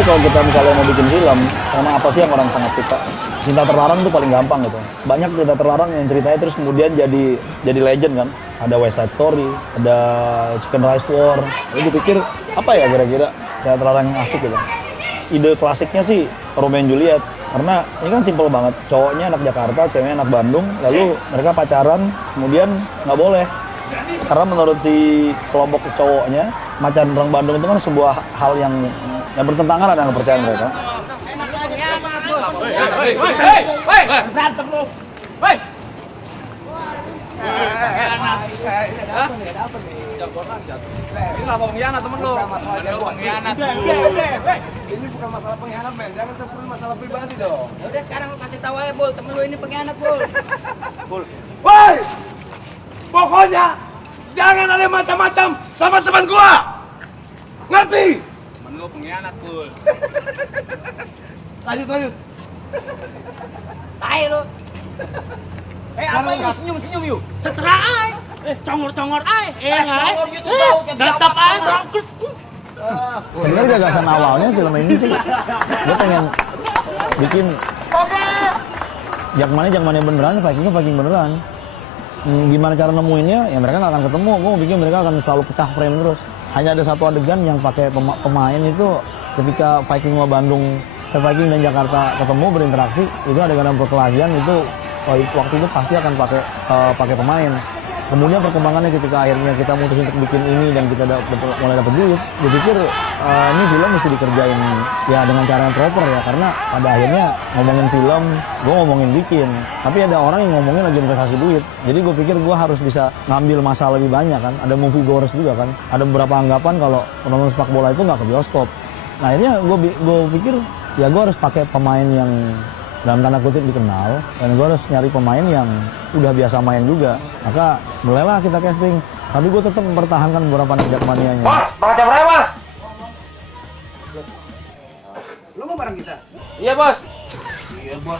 pikir kalau kita misalnya mau bikin film, emang apa sih yang orang sangat suka? Cinta terlarang tuh paling gampang gitu. Banyak cerita terlarang yang ceritanya terus kemudian jadi legend kan. Ada West Side Story, ada Chicken Rice War. Jadi gue pikir apa ya kira-kira cerita terlarang yang asik gitu. Ide klasiknya sih Romeo and Juliet. Karena ini kan simpel banget. Cowoknya anak Jakarta, ceweknya anak Bandung. Lalu mereka pacaran, kemudian nggak boleh. Karena menurut si kelompok cowoknya, pacaran orang Bandung itu kan sebuah hal yang bertentangan dengan kepercayaan mereka. Berantem lu. Hei. Ini lah pengkhianat temen lu. Pengkhianat. Ini bukan masalah pengkhianat, men. Jangan terpuruk masalah pribadi dong. Udah sekarang lu kasih tahu aja, Bul. Temen lu ini pengkhianat, Bul. Bul. Woi! Pokoknya jangan ada macam-macam sama teman gua. Ngerti? Temen lu pengkhianat, Bul. Lanjut. Tai lu. Apa ini senyum-senyum yuk? Setelah ay, congor-congor ay, congor gitu bau, kayak datap berapa ay, orang. Sebenarnya gagasan awalnya film ini sih, gue pengen bikin Jakmania beneran, Viking beneran. Gimana cara nemuinnya? Ya mereka nggak akan ketemu. Gue pikir mereka akan selalu pecah frame terus. Hanya ada satu adegan yang pakai pemain itu ketika Viking sama Viking dan Jakarta ketemu berinteraksi, itu adegan perkelahian itu waktu itu pasti akan pakai pemain. Kemudian perkembangannya ketika akhirnya kita mutusin untuk bikin ini dan kita mulai dapat duit, gue pikir ini film mesti dikerjain ya dengan cara yang proper ya, karena pada akhirnya ngomongin film, gue ngomongin bikin, tapi ada orang yang ngomongin lagi investasi duit. Jadi gue pikir gue harus bisa ngambil masa lebih banyak kan, ada movie goers juga kan, ada beberapa anggapan kalau penonton sepak bola itu nggak ke bioskop. Nah akhirnya gue pikir ya gue harus pakai pemain yang dalam tanda kutip dikenal, dan gue harus nyari pemain yang udah biasa main juga. Maka mulailah kita casting, tapi gue tetap mempertahankan beberapa Jakmanianya. Bos, pakai berapa, Bos? Lu mau bareng kita? Iya, Bos.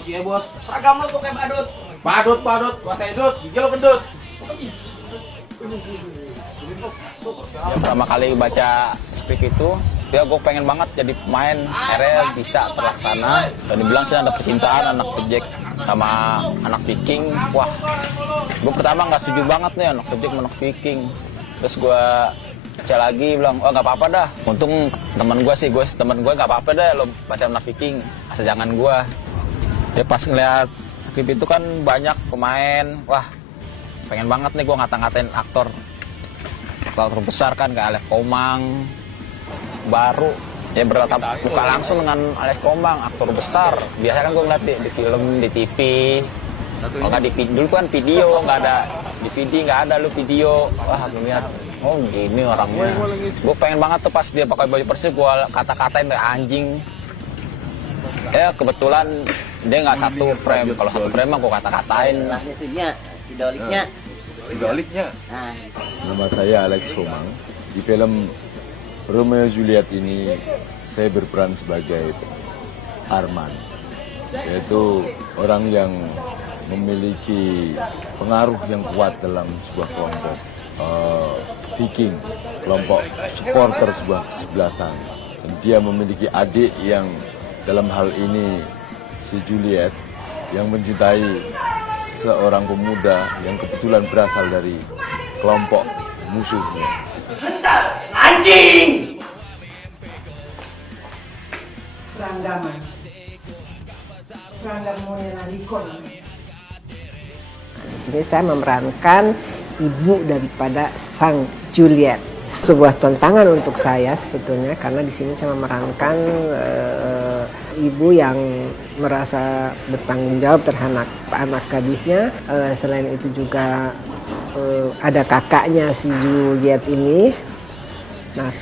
Iya, Bos. Seragam lu tuh kayak badut. Kuasa edut, gigi lu gendut. Ya, pertama kali baca skrip itu, ya gue pengen banget jadi pemain, akhirnya bisa terlaksana. Dan dibilang sih ada percintaan anak Jack sama anak Viking. Wah, gue pertama nggak setuju banget nih anak Jack sama anak Viking. Terus gue baca lagi bilang, oh nggak apa-apa dah. Untung temen gue nggak apa-apa dah lo baca anak Viking, asal jangan gue. Ya pas ngeliat skrip itu kan banyak pemain, wah pengen banget nih gue ngata-ngatain aktor besar kan, kayak Alex Komang baru ya bertatap muka langsung dengan Alex Komang, aktor besar. Biasanya kan gue ngeliat di film, di TV, kalau nggak di dulu kan video, nggak ada DVD, nggak ada lu video. Wah gue lihat, oh gini orangnya. Gue pengen banget tuh pas dia pakai baju Persib, gue kata-katain kayak anjing. Ya kebetulan dia nggak satu frame, kalau satu frame mah gue kata-katain. Sidoliknya. Nama saya Alex Komang. Di film Romeo Juliet ini saya berperan sebagai Arman, yaitu orang yang memiliki pengaruh yang kuat dalam sebuah kelompok Viking, kelompok supporter sebuah kesebelasan. Dan dia memiliki adik yang dalam hal ini si Juliet yang mencintai seorang pemuda yang kebetulan berasal dari kelompok musuhnya. Anjing! Ranggaman Monelarikon. Di sini saya memerankan ibu daripada sang Juliet. Sebuah tantangan untuk saya sebetulnya, karena di sini saya memerankan ibu yang merasa bertanggung jawab terhadap anak gadisnya. Selain itu juga ada kakaknya si Juliet ini. Nah,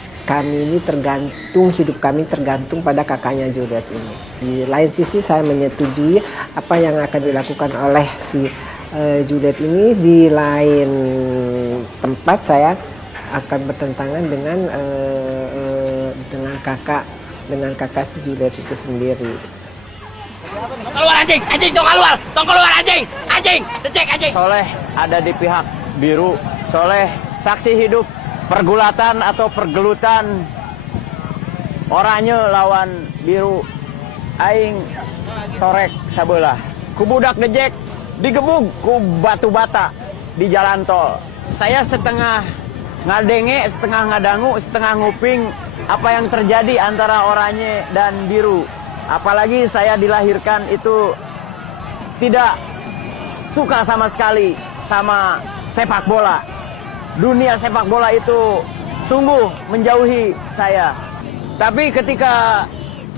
hidup kami tergantung pada kakaknya Juliet ini. Di lain sisi saya menyetujui apa yang akan dilakukan oleh si Juliet ini. Di lain tempat saya akan bertentangan dengan kakak si Juliet itu sendiri. Tong keluar anjing, tong keluar anjing, cek anjing. Soleh ada di pihak biru. Soleh saksi hidup pergulatan atau pergelutan Oranye lawan biru. Aing torek sabelah. Ku budak dejek digebug ku batu bata di jalan tol. Saya setengah ngadenge, setengah ngadangu, setengah nguping apa yang terjadi antara oranye dan biru. Apalagi saya dilahirkan itu tidak suka sama sekali sama sepak bola. Dunia sepak bola itu sungguh menjauhi saya. Tapi ketika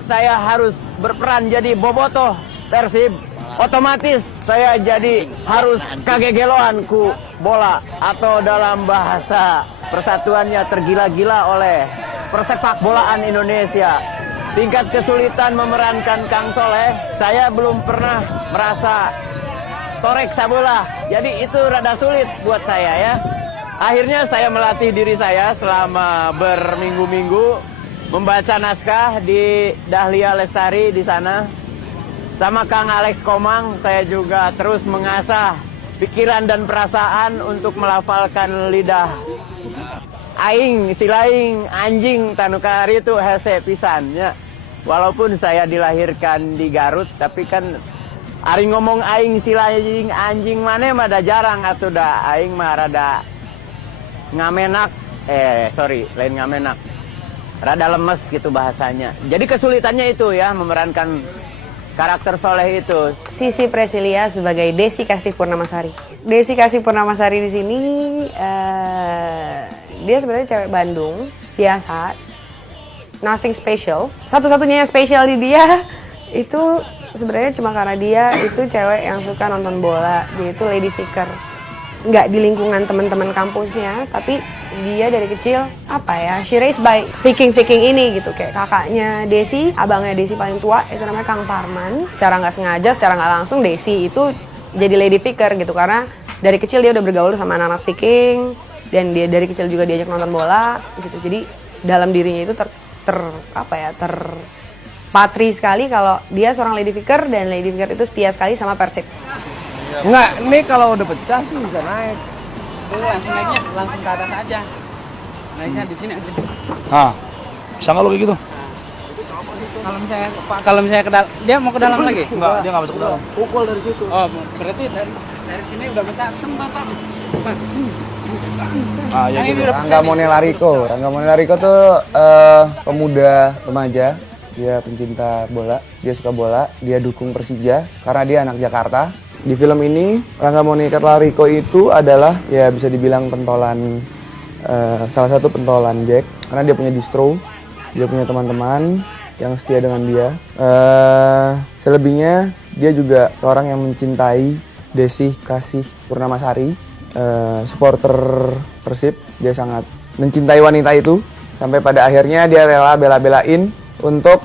saya harus berperan jadi bobotoh Persib, otomatis saya jadi harus kagegeloan ku bola, atau dalam bahasa persatuannya tergila-gila oleh persepak bolaan Indonesia. Tingkat kesulitan memerankan Kang Soleh, saya belum pernah merasa torek sabola. Jadi itu rada sulit buat saya ya. Akhirnya saya melatih diri saya selama berminggu-minggu, membaca naskah di Dahlia Lestari di sana. Sama Kang Alex Komang, saya juga terus mengasah pikiran dan perasaan untuk melafalkan lidah. Aing, silaing, anjing, tanukari itu hese pisannya. Walaupun saya dilahirkan di Garut, tapi kan ari ngomong aing, silaing, anjing mana mah da jarang atuh da. Aing mah rada ngamenak, lain ngamenak. Rada lemes gitu bahasanya. Jadi kesulitannya itu ya, memerankan karakter Soleh itu. Sisi Presilia sebagai Desi Kasih Purnamasari. Desi Kasih Purnamasari di sini dia sebenarnya cewek Bandung, biasa, nothing special. Satu-satunya yang spesial di dia itu sebenarnya cuma karena dia itu cewek yang suka nonton bola. Dia itu lady figure. Nggak di lingkungan teman-teman kampusnya, tapi dia dari kecil she raised by Viking ini gitu, kayak kakaknya Desi, abangnya Desi paling tua itu namanya Kang Parman. Secara nggak sengaja, secara nggak langsung Desi itu jadi lady figure gitu, karena dari kecil dia udah bergaul sama anak-anak Viking dan dia dari kecil juga diajak nonton bola gitu. Jadi dalam dirinya itu terpatri sekali kalau dia seorang lady figure, dan lady figure itu setia sekali sama Persib. Enggak, ini kalau udah pecah sih bisa naik. Langsung naiknya langsung ke atas aja. Naiknya di sini aja. Ah, bisa nggak lo kayak gitu? Kalau misalnya ke dalam, dia mau ke dalam lagi? Enggak, dia nggak masuk ke dalam. Pukul dari situ. Oh, berarti dari sini udah pecah. Ah, ya gitu. Rangga Monelariko tuh pemuda remaja. Dia pencinta bola, dia suka bola, dia dukung Persija karena dia anak Jakarta. Di film ini Rangga Monelariko itu adalah ya bisa dibilang pentolan, salah satu pentolan Jack, karena dia punya distro, dia punya teman-teman yang setia dengan dia. Selebihnya dia juga seorang yang mencintai Desi Kasih Purnamasari, supporter Persib. Dia sangat mencintai wanita itu sampai pada akhirnya dia rela bela-belain untuk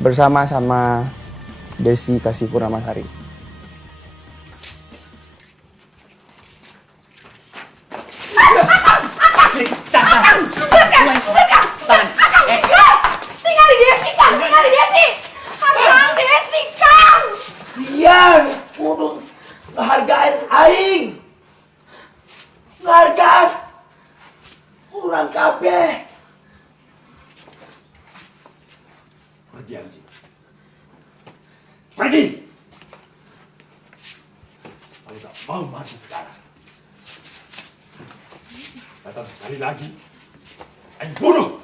bersama sama Desi Kasih Purnamasari. Siang, kudu ngehargain aing. Ngehargaan kurang kabeh. Pergi anjing. Pergi. Kalau tak mau mati sekarang, datang sekali lagi, aing bunuh.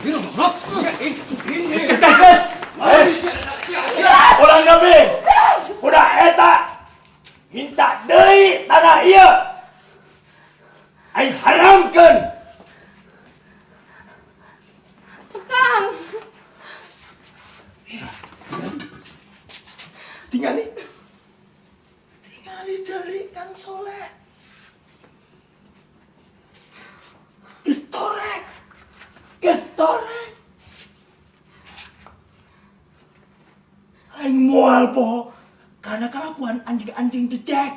Bunuh, blok. Ini. Ulang nabi, udah eta minta deui tanah ieu, aing haramkeun. Kang, tingali deui Kang Soleh, geus torek. Aing moal po karena kelakuan anjing-anjing dejek.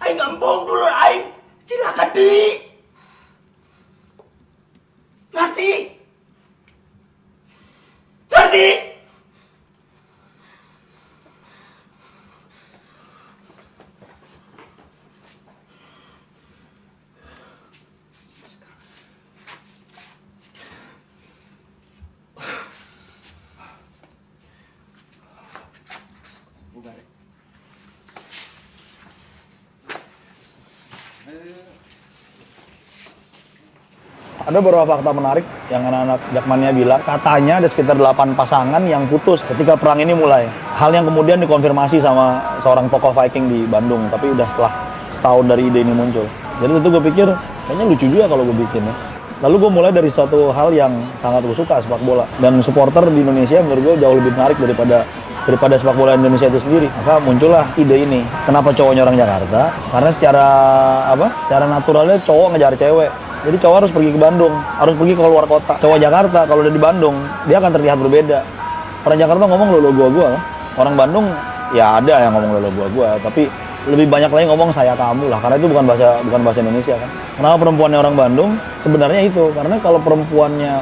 Aing ngembong dulu aing cilaka deui. Ngerti? Ada beberapa fakta menarik yang anak-anak Jakmania bilang, katanya ada sekitar 8 pasangan yang putus ketika perang ini mulai. Hal yang kemudian dikonfirmasi sama seorang tokoh Viking di Bandung, tapi udah setelah setahun dari ide ini muncul. Jadi itu gue pikir, kayaknya lucu juga kalau gue bikin ya. Lalu gue mulai dari suatu hal yang sangat gue suka, sepak bola. Dan supporter di Indonesia menurut gue jauh lebih menarik daripada sepak bola Indonesia itu sendiri. Maka muncullah ide ini. Kenapa cowoknya orang Jakarta? Karena secara naturalnya cowok ngejar cewek. Jadi cowok harus pergi ke Bandung, harus pergi ke luar kota. Cowok Jakarta kalau udah di Bandung, dia akan terlihat berbeda. Orang Jakarta ngomong lo gua. Orang Bandung ya ada yang ngomong lo gua, tapi lebih banyak lagi ngomong saya kamu lah, karena itu bukan bahasa Indonesia kan. Kenapa perempuannya orang Bandung? Sebenarnya itu karena kalau perempuannya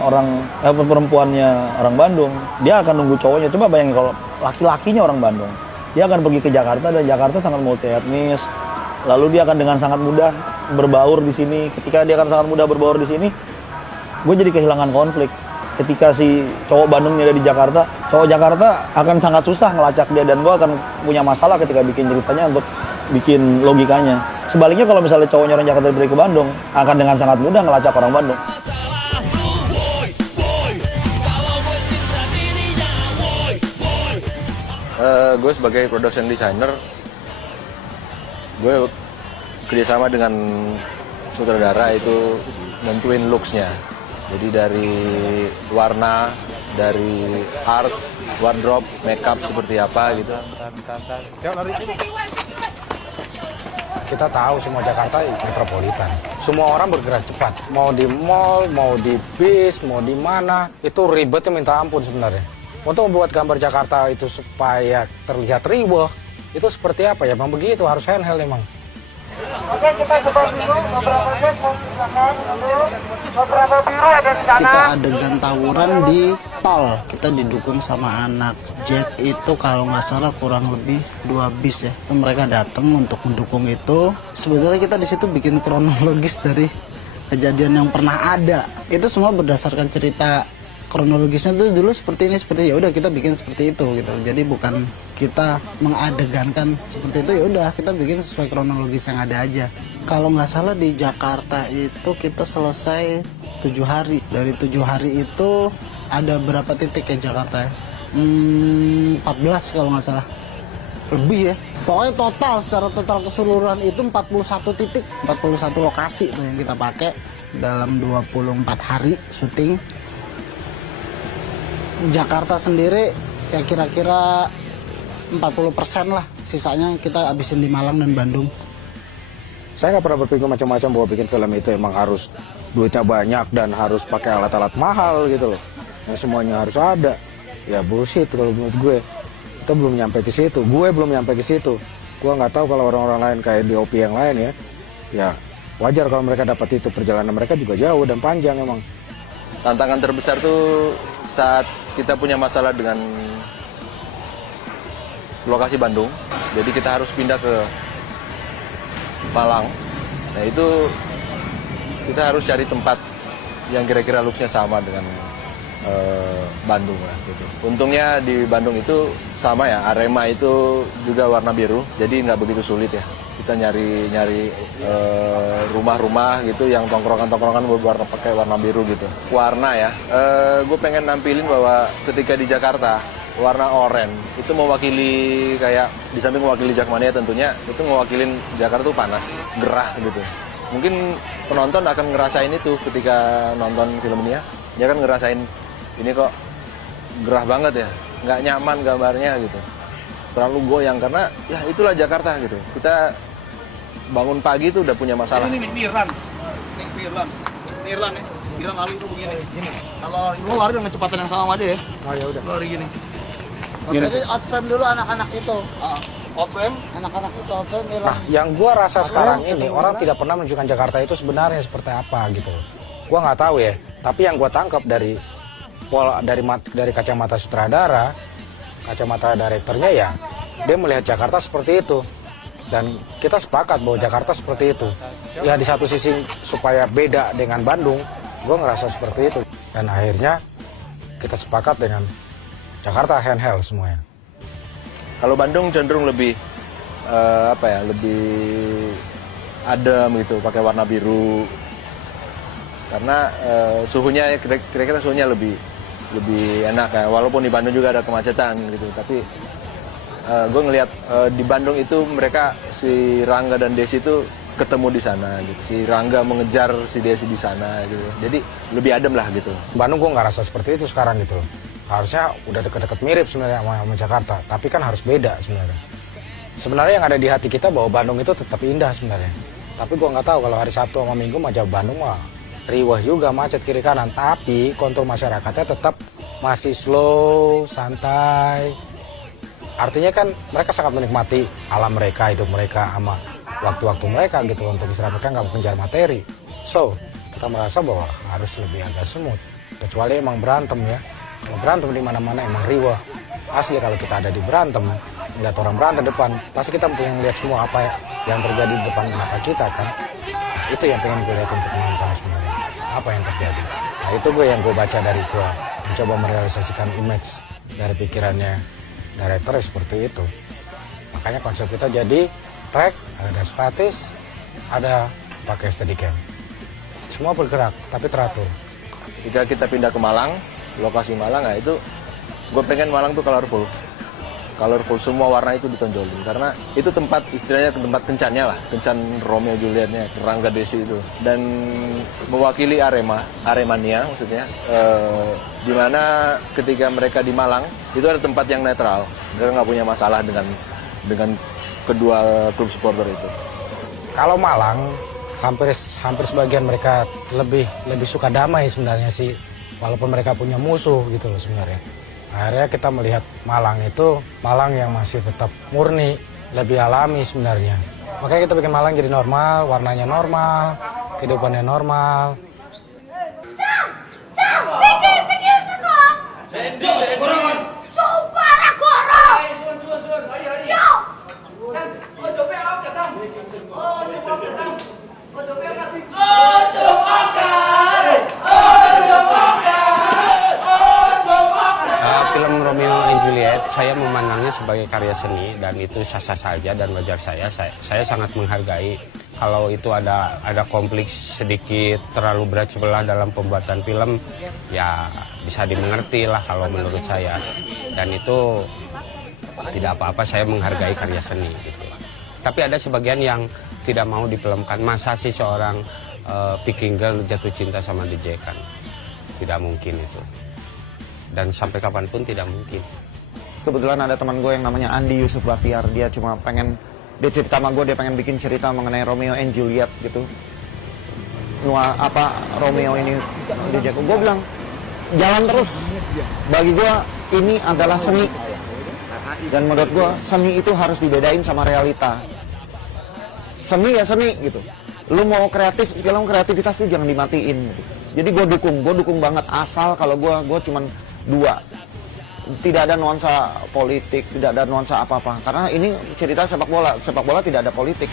orang Bandung, dia akan nunggu cowoknya. Coba bayangin kalau laki-lakinya orang Bandung, dia akan pergi ke Jakarta dan Jakarta sangat multi etnis. Lalu dia akan dengan sangat mudah berbaur di sini. Ketika dia akan sangat mudah berbaur di sini, gue jadi kehilangan konflik. Ketika si cowok Bandung ini ada di Jakarta, cowok Jakarta akan sangat susah ngelacak dia dan gue akan punya masalah ketika bikin ceritanya untuk bikin logikanya. Sebaliknya kalau misalnya cowoknya orang Jakarta pergi ke Bandung, akan dengan sangat mudah ngelacak orang Bandung. Gue sebagai production designer, gue kerjasama dengan sutradara itu nentuin looks-nya. Jadi dari warna, dari art, wardrobe, makeup seperti apa gitu. Kita tahu semua Jakarta metropolitan. Semua orang bergerak cepat. Mau di mall, mau di bis, mau di mana, itu ribetnya minta ampun sebenarnya. Untuk membuat gambar Jakarta itu supaya terlihat riweh, itu seperti apa ya? Memang begitu, harus handheld memang. Oke, kita coba dulu beberapa Jack mau silakan dulu. Beberapa biru ada di sana. Kita adegan tawuran di tol. Kita didukung sama anak Jack itu kalau nggak salah kurang lebih 2 bis ya. Mereka datang untuk mendukung itu. Sebenarnya kita di situ bikin kronologis dari kejadian yang pernah ada. Itu semua berdasarkan cerita kronologisnya tuh dulu seperti ini, seperti ya udah kita bikin seperti itu gitu. Jadi bukan kita mengadegankan seperti itu, ya udah kita bikin sesuai kronologis yang ada aja. Kalau nggak salah di Jakarta itu kita selesai 7 hari. Dari 7 hari itu ada berapa titik ya Jakarta ya? 14 kalau nggak salah. Lebih ya. Pokoknya secara total keseluruhan itu 41 titik, 41 lokasi tuh yang kita pakai dalam 24 hari syuting. Jakarta sendiri ya kira-kira 40% lah, sisanya kita habisin di Malang dan Bandung. Saya nggak pernah berpikir macam-macam bahwa bikin film itu emang harus duitnya banyak dan harus pakai alat-alat mahal gitu loh. Ya, semuanya harus ada. Ya bullshit kalau menurut gue. Kita belum nyampe ke situ. Gue belum nyampe ke situ. Gue nggak tahu kalau orang-orang lain kayak DOP yang lain ya. Ya wajar kalau mereka dapat itu. Perjalanan mereka juga jauh dan panjang emang. Tantangan terbesar tuh saat kita punya masalah dengan lokasi Bandung, jadi kita harus pindah ke Malang. Nah itu kita harus cari tempat yang kira-kira look-nya sama dengan Bandung lah gitu. Untungnya di Bandung itu sama ya, Arema itu juga warna biru, jadi nggak begitu sulit ya. Kita nyari rumah-rumah gitu yang tongkrongan-tongkrongan berwarna pakai warna biru gitu. Warna ya, gue pengen nampilin bahwa ketika di Jakarta warna oranye itu mewakili kayak di samping mewakili Jakmania tentunya itu mewakilin Jakarta tuh panas, gerah gitu. Mungkin penonton akan ngerasain itu ketika nonton film ini ya. Dia kan ngerasain ini kok gerah banget ya, nggak nyaman gambarnya gitu. Terlalu goyang karena ya itulah Jakarta gitu. Kita bangun pagi itu udah punya masalah. Ini Miran lari itu begini. Gini. Kalau lu lari dengan kecepatan yang sama dia ya. Oh ya udah. Lari gini. Jadi outframe dulu anak-anak itu. Outframe? Anak-anak itu outframe hilang. Nah, yang gua rasa sekarang ini orang tidak pernah menunjukkan Jakarta itu sebenarnya seperti apa gitu. Gua nggak tahu ya. Tapi yang gua tangkap dari kacamata sutradara, kacamata direkturnya ya, dia melihat Jakarta seperti itu. Dan kita sepakat bahwa Jakarta seperti itu. Ya di satu sisi supaya beda dengan Bandung, gue ngerasa seperti itu. Dan akhirnya kita sepakat dengan Jakarta handheld semuanya. Kalau Bandung cenderung lebih lebih adem gitu, pakai warna biru. karena suhunya kira-kira suhunya lebih enak ya, walaupun di Bandung juga ada kemacetan gitu, tapi gue ngelihat di Bandung itu mereka si Rangga dan Desi itu ketemu di sana gitu. Si Rangga mengejar si Desi di sana gitu. Jadi lebih adem lah gitu. Bandung gue nggak rasa seperti itu sekarang gitu loh. Harusnya udah deket-deket mirip sebenarnya sama Jakarta, tapi kan harus beda sebenarnya. Sebenarnya yang ada di hati kita bahwa Bandung itu tetap indah sebenarnya. Tapi gue nggak tahu kalau hari Sabtu sama Minggu macam Bandung mah riwah juga, macet kiri kanan. Tapi kontrol masyarakatnya tetap masih slow, santai. Artinya kan mereka sangat menikmati alam mereka, hidup mereka, sama waktu-waktu mereka gitu untuk istirahat. Mereka nggak mengejar materi. So, kita merasa bahwa harus lebih agak smooth. Kecuali emang berantem ya. Kalau berantem di mana-mana emang riwah. Asli kalau kita ada di berantem, melihat orang berantem depan, pasti kita pengen lihat semua apa yang terjadi di depan mata kita kan. Nah, itu yang pengen gue lihat untuk menonton sebenarnya. Apa yang terjadi. Nah, itu yang gue baca dari gue. Mencoba merealisasikan image dari pikirannya director seperti itu. Makanya konsep kita jadi track, ada statis, ada pakai steadicam. Semua bergerak, tapi teratur. Jika kita pindah ke Malang, lokasi Malang, nah itu gue pengen Malang tuh colorful. Colorful, semua warna itu ditonjolin. Karena itu tempat, istilahnya tempat kencannya lah. Kencan Romeo Julietnya, Rangga Desi itu. Dan mewakili Aremania maksudnya. Dimana ketika mereka di Malang, itu ada tempat yang netral. Mereka nggak punya masalah dengan kedua klub supporter itu. Kalau Malang, hampir sebagian mereka lebih suka damai sebenarnya sih, walaupun mereka punya musuh gitu loh sebenarnya. Akhirnya kita melihat Malang itu Malang yang masih tetap murni, lebih alami sebenarnya. Makanya kita bikin Malang jadi normal, warnanya normal, kehidupannya normal. Film Romeo and Juliet saya memandangnya sebagai karya seni dan itu sah-sah saja dan wajar saya sangat menghargai kalau itu ada konflik sedikit terlalu berat sebelah dalam pembuatan film ya bisa dimengerti lah kalau menurut saya, dan itu tidak apa-apa, saya menghargai karya seni gitu. Tapi ada sebagian yang tidak mau difilmkan. Masa sih seorang Peking Girl jatuh cinta sama DJ kan? Tidak mungkin itu. Dan sampai kapanpun tidak mungkin. Kebetulan ada teman gue yang namanya Andi Yusuf Bahtiar. Dia cuma pengen, dia cerita sama gue, dia pengen bikin cerita mengenai Romeo and Juliet gitu. Romeo ini di Jago. Gue bilang, jalan terus. Bagi gue ini adalah seni. Dan menurut gue seni itu harus dibedain sama realita. Seni ya seni gitu. Lu mau kreatif, segala kreativitas sih jangan dimatiin gitu. Jadi gue dukung banget, asal kalau gue cuman dua, tidak ada nuansa politik, tidak ada nuansa apa-apa, karena ini cerita sepak bola tidak ada politik.